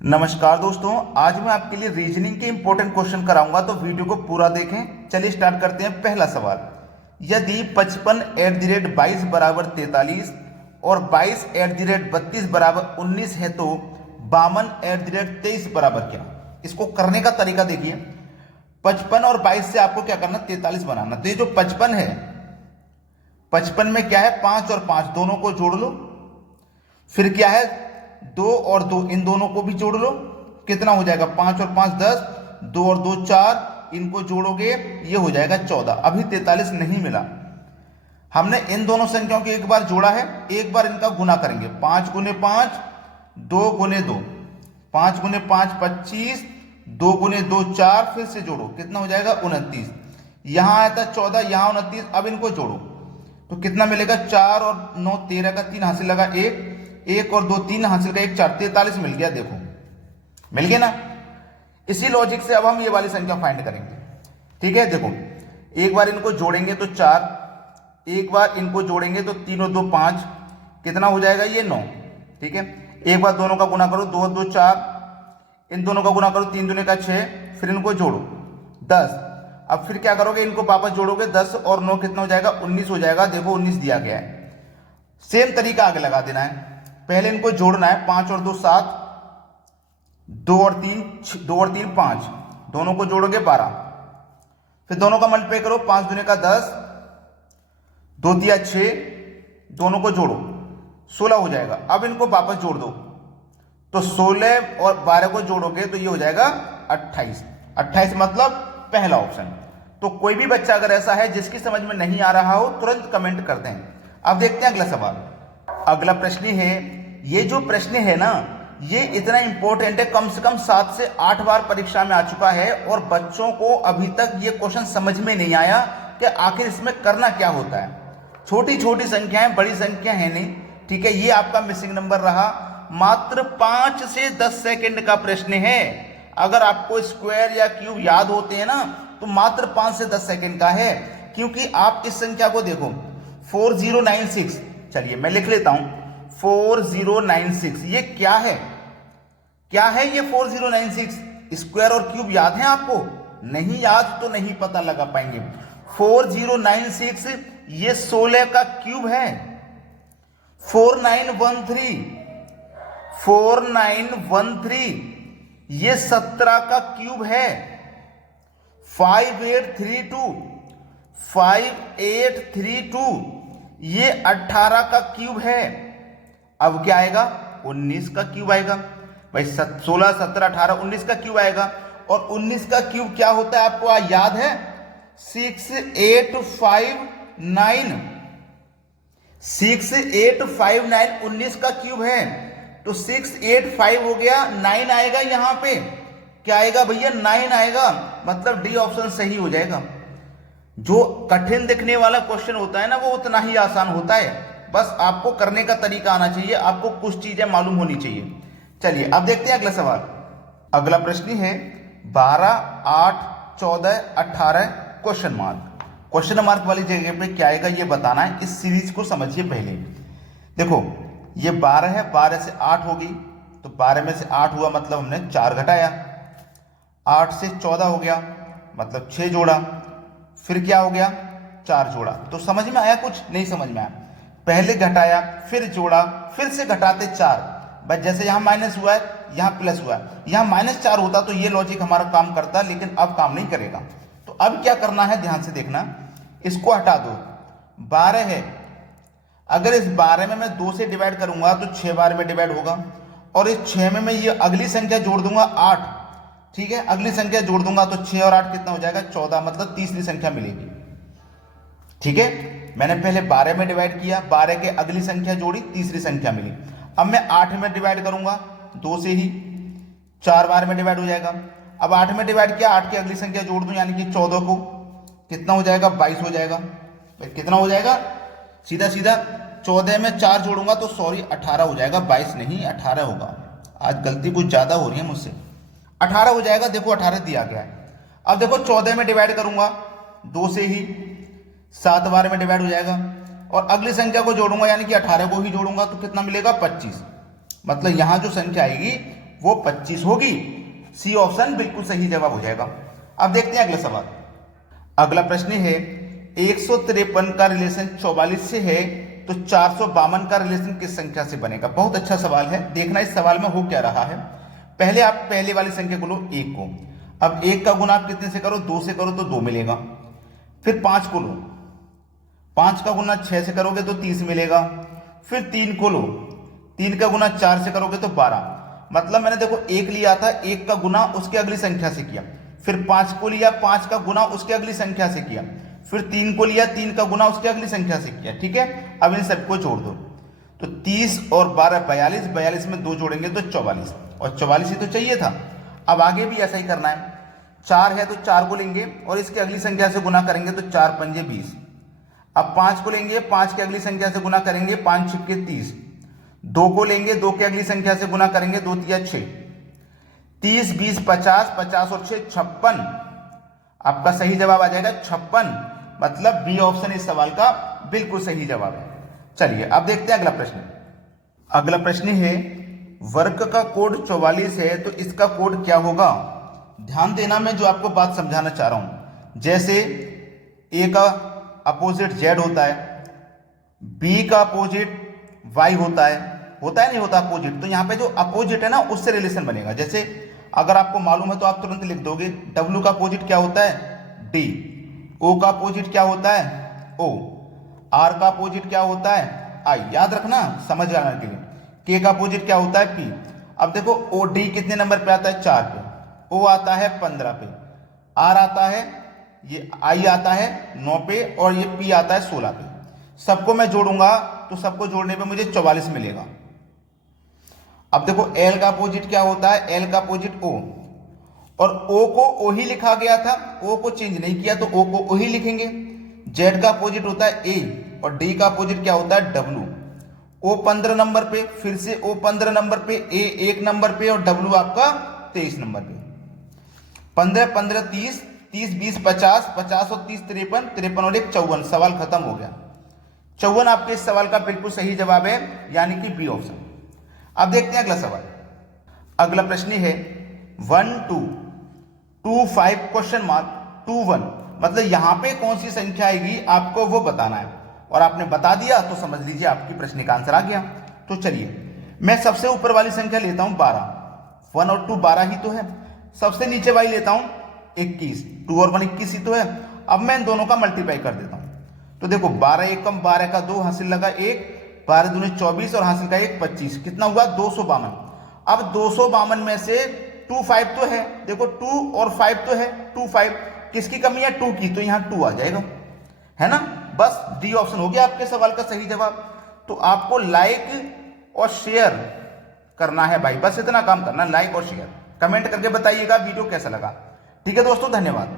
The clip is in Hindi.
नमस्कार दोस्तों, आज मैं आपके लिए रीजनिंग के इंपॉर्टेंट क्वेश्चन कराऊंगा, तो वीडियो को पूरा देखें। चलिए स्टार्ट करते हैं। पहला सवाल, यदि 55 @ 22 बराबर 43 और 22 @ 32 बराबर 19 है तो 52 @ 23 बराबर क्या। इसको करने का तरीका देखिए। 55 और 22 से आपको क्या करना, 43 बनाना। तो ये जो 55 है, 55 में क्या है, 5 और 5 दोनों को जोड़ लो। फिर क्या है, 2 और 2 इन दोनों को भी जोड़ लो। कितना हो जाएगा, 5 और 5 10, 2 और 2 4, इनको जोड़ोगे ये हो जाएगा 14। अभी 43 नहीं मिला। हमने इन दोनों संख्याओं को एक बार जोड़ा है, एक बार इनका गुना करेंगे। 5 × 5 2 × 2, 5 × 5 25, 2 × 2 4, फिर से जोड़ो, कितना हो जाएगा 29। यहां आया था 14, यहां 29। अब इनको जोड़ो तो कितना मिलेगा, 4 और 9 13 का 3 हासिल लगा 1, 1 और 2 3 हासिल का 1 4, 43 मिल गया। देखो मिल गया ना। इसी लॉजिक से अब हम ये वाली संख्या फाइंड करेंगे। ठीक है, देखो एक बार इनको जोड़ेंगे तो 4, एक बार इनको जोड़ेंगे तो 3 और 2 5, कितना हो जाएगा ये 9। ठीक है, एक बार दोनों का गुना करो, 2 और 2 4, इन दोनों का गुना करो, 3 दूने का 6, फिर इनको जोड़ो 10। अब फिर क्या करोगे, इनको वापस जोड़ोगे, 10 और 9 कितना हो जाएगा, 19 हो जाएगा। देखो 19 दिया गया है। सेम तरीका आगे लगा देना है। पहले इनको जोड़ना है, 5 और 2 7, 2 और 3 5, दोनों को जोड़ोगे 12। फिर दोनों का मल्टीप्लाई करो, 5 दूने का 10, 2 तिया 6, दोनों को जोड़ो 16 हो जाएगा। अब इनको वापस जोड़ दो तो 16 और 12 को जोड़ोगे तो ये हो जाएगा 28। 28 मतलब पहला ऑप्शन। तो कोई भी बच्चा अगर ऐसा है जिसकी समझ में नहीं आ रहा हो, तुरंत कमेंट कर दें। अब देखते हैं अगला सवाल। अगला प्रश्न है, ये जो प्रश्न है ना, ये इतना इंपॉर्टेंट है, कम से कम 7 से 8 बार परीक्षा में आ चुका है और बच्चों को अभी तक ये क्वेश्चन समझ में नहीं आया कि आखिर इसमें करना क्या होता है। छोटी छोटी संख्याएं, बड़ी संख्या है नहीं। ठीक है, ये आपका मिसिंग नंबर रहा। मात्र 5 से 10 सेकंड का प्रश्न है। अगर आपको स्क्वायर या क्यूब याद होते हैं ना, तो मात्र 5 से 10 सेकंड का है। क्योंकि आप इस संख्या को देखो, 4096, चलिए मैं लिख लेता हूं, 4096। ये क्या है, क्या है ये 4096? स्क्वायर और क्यूब याद है आपको? नहीं याद तो नहीं पता लगा पाएंगे। 4096 ये 16 का क्यूब है। 4913 ये 17 का क्यूब है। 5832 ये 18 का क्यूब है। अब क्या आएगा, 19 का क्यूब आएगा। भाई 16 17 18 19 का क्यूब आएगा। और 19 का क्यूब क्या होता है आपको याद है, 6859। 6859 19 का क्यूब है। तो 685 हो गया, 9 आएगा। यहां पे क्या आएगा भैया, 9 आएगा। मतलब डी ऑप्शन सही हो जाएगा। जो कठिन दिखने वाला क्वेश्चन होता है ना, वो उतना ही आसान होता है। बस आपको करने का तरीका आना चाहिए, आपको कुछ चीजें मालूम होनी चाहिए। चलिए अब देखते हैं अगला सवाल। अगला प्रश्न है 12 8 14 18 क्वेश्चन मार्क। क्वेश्चन मार्क वाली जगह पे क्या आएगा ये बताना है। इस सीरीज को समझिए पहले। देखो ये 12 है, 12 से 8 होगी, तो 12 में से 8 हुआ मतलब हमने 4 घटाया। 8 से 14 हो गया मतलब 6 जोड़ा। फिर क्या हो गया, 4 जोड़ा। तो समझ में आया, कुछ नहीं समझ में आया। पहले घटाया, फिर जोड़ा, फिर से घटाते 4। बस जैसे यहां माइनस हुआ है, यहां प्लस हुआ है। यहां -4 होता तो ये लॉजिक हमारा काम करता, लेकिन अब काम नहीं करेगा। तो अब क्या करना है, ध्यान से देखना। इसको हटा दो, 12 है। अगर इस 12 में मैं 2 से डिवाइड करूंगा तो 6 बार में डिवाइड होगा। और इस 6 में मैं ये अगली संख्या जोड़ दूंगा 8। ठीक है, अगली संख्या जोड़ दूंगा तो 6 और 8 कितना हो जाएगा, 14। मतलब तीसरी संख्या मिलेगी। ठीक है, मैंने पहले 12 में डिवाइड किया, 12 के अगली संख्या जोड़ी, तीसरी संख्या मिली। अब मैं 8 में डिवाइड करूंगा 2 से ही, 4 बार में डिवाइड हो जाएगा। अब 8 में डिवाइड किया, 8 की अगली संख्या जोड़ दूं यानी कि 14 को, कितना हो जाएगा, 22 हो जाएगा। कितना हो जाएगा, सीधा सीधा 14 में 4 जोड़ूंगा तो 18 हो जाएगा, 22 नहीं 18 होगा। आज गलती कुछ ज्यादा हो रही है मुझसे। 18 हो जाएगा। देखो 18 दिया गया है। अब देखो 14 में डिवाइड करूंगा 2 से ही, 7 बार में डिवाइड हो जाएगा। और अगली संख्या को जोड़ूंगा यानी कि 18 को ही जोड़ूंगा तो कितना मिलेगा, 25। मतलब यहां जो संख्या आएगी वो 25 होगी। सी ऑप्शन बिल्कुल सही जवाब हो जाएगा। अब देखते हैं अगला सवाल। अगला प्रश्न है 153 का रिलेशन 44 से है तो 452 का रिलेशन किस संख्या से बनेगा। बहुत अच्छा सवाल है, देखना इस सवाल में हो क्या रहा है। पहले आप पहले वाली संख्या को लो 1 को। अब 1 का गुना आप कितने से करो, 2 से करो तो 2 मिलेगा। फिर 5 को लो, 5 का गुना 6 से करोगे तो 30 मिलेगा। फिर 3 को लो, 3 का गुना 4 से करोगे तो 12। मतलब मैंने देखो 1 लिया था, 1 का गुना उसके अगली संख्या से किया। फिर 5 को लिया, 5 का गुना उसके अगली संख्या से किया। फिर 3 को लिया, 3 का गुना उसके अगली संख्या से किया। ठीक है, अब इन सबको जोड़ दो तो 30 और 12 42, 42 में 2 जोड़ेंगे तो 44, और 44 ही तो चाहिए था। अब आगे भी ऐसा ही करना है। 4 है तो 4 को लेंगे और इसके अगली संख्या से गुना करेंगे तो 4 पंजे 20। अब 5 को लेंगे, 5 की अगली संख्या से गुना करेंगे, 5 छिक्के 30। 2 को लेंगे, 2 की अगली संख्या से गुना करेंगे, 2 तिया 6। 30 20 50, 50 और 6 56। आपका सही जवाब आ जाएगा 56। मतलब बी ऑप्शन इस सवाल का बिल्कुल सही जवाब है। चलिए अब देखते हैं अगला प्रश्न। अगला प्रश्न है वर्ग का कोड 44 है तो इसका कोड क्या होगा। ध्यान देना, मैं जो आपको बात समझाना चाह रहा हूं, जैसे ए का अपोजिट जेड होता है, बी का अपोजिट वाई होता है नहीं होता अपोजिट, तो यहां पे जो अपोजिट है ना उससे रिलेशन बनेगा। जैसे अगर आपको मालूम है तो आप तुरंत लिख दोगे, डब्ल्यू का अपोजिट क्या होता है, डी। ओ का अपोजिट क्या होता है, ओ। आर का अपोजिट क्या होता है, आई। याद रखना समझ आने के लिए। के का अपोजिट क्या होता है, पी। अब देखो ओ डी कितने नंबर पे आता है, 4 पे। ओ आता है 15 पे। आर आता है, ये आई आता है 9 पे, और ये पी आता है 16 पे। सबको मैं जोड़ूंगा तो सबको जोड़ने पे मुझे 44 मिलेगा। अब देखो एल का अपोजिट क्या होता है, एल का अपोजिट ओ, और ओ को ओ ही लिखा गया था, ओ को चेंज नहीं किया तो ओ को ओ ही लिखेंगे। जेड का अपोजिट होता है ए, और डी का अपोजिट क्या होता है, डब्ल्यू। ओ 15 नंबर पे, फिर से ओ 15 नंबर पे, ए 1 नंबर पे, और डब्ल्यू आपका 23 नंबर पे। 15 15 30, 30 20 50, 50 और 30 53, 53 और 1 54। सवाल खत्म हो गया। 54 आपके इस सवाल का बिल्कुल सही जवाब है, यानी कि बी ऑप्शन। अब देखते हैं अगला सवाल। अगला प्रश्न है 1 2 2 5 क्वेश्चन मार्क 2 1। मतलब यहां पे कौन सी संख्या आएगी आपको वो बताना है, और आपने बता दिया तो समझ लीजिए आपकी प्रश्न का आंसर आ गया। तो चलिए मैं सबसे ऊपर वाली संख्या लेता हूं 12। 1 और 2 12 ही तो है। सबसे नीचे वाली लेता हूं 21। 2 और 1 21 ही तो है। अब मैं इन दोनों का मल्टीप्लाई कर देता हूं तो देखो 12 1 कम 12 का 2, हासिल लगा 1, 12 दूनी 24 और हासिल का 1 25। कितना हुआ, 252। अब 252 में से 2 5 तो है, देखो 2 और 5 तो है, 2 5 किसकी कमी है, 2 की, तो यहां 2 आ जाएगा, है ना। बस डी ऑप्शन हो गया आपके सवाल का सही जवाब। तो आपको लाइक और शेयर करना है भाई, बस इतना काम करना, लाइक और शेयर। कमेंट करके बताइएगा वीडियो कैसा लगा। ठीक है दोस्तों, धन्यवाद।